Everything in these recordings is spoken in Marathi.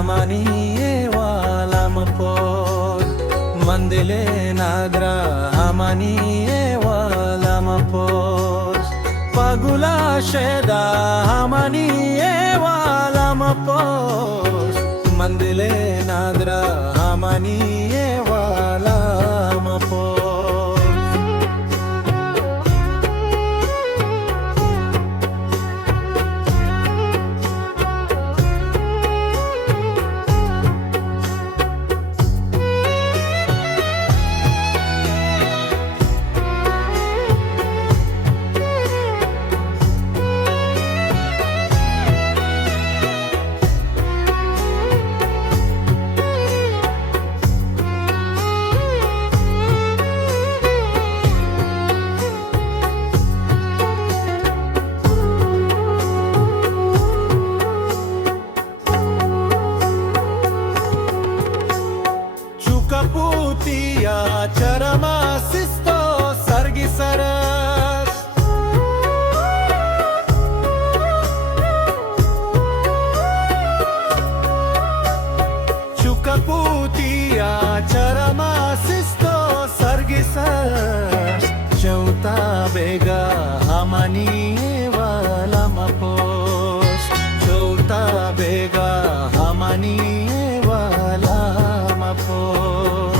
hamani ewalam por mandele nadra hamani ewalam por pagula sheda hamani ewalam por mandele nadra hamani ewalam por Putia charama sisto sargi saras Chuka putia charama sisto sargi saras Chauta bega hamani ewalam pos Chauta bega hamani ewalam pos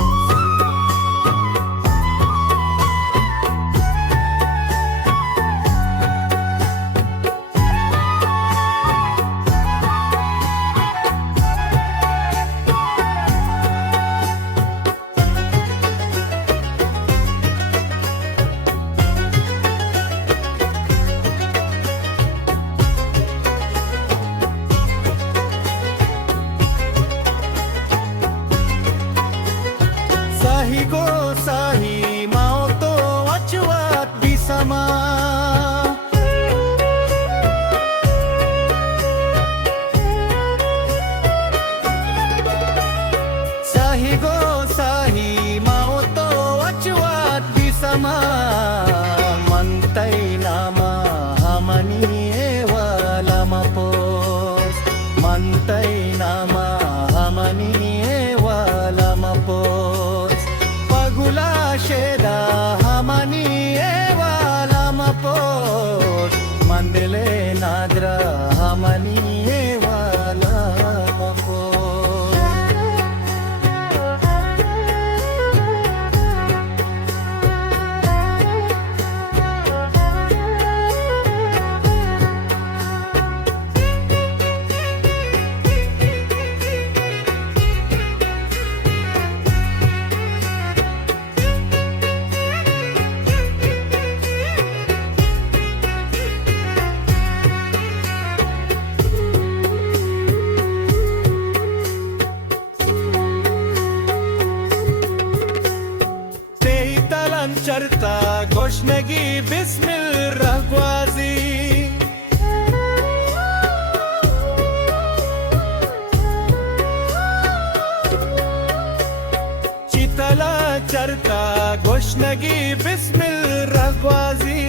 Sahi go sahi mao to achwat bisama Sahi go sahi mao to achwat bisama mantai nama hamani ewalam pos mantai nama hamani ewalam pos pagula sheda hamani ewalam pos mandele nadra hamani ewalam pos चरता गोशनगी Bismil रहगवाजी चितला चरता गोशनगी बिस्मिल रहगवाजी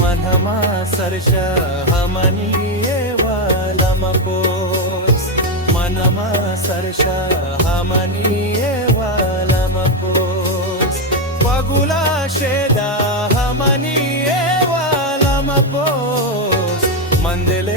मनहमा सरशा हमनी एवालम पोस मनहमा सरशा हमनी एवालम पोस pagula sheda hamani ewalam pos mandele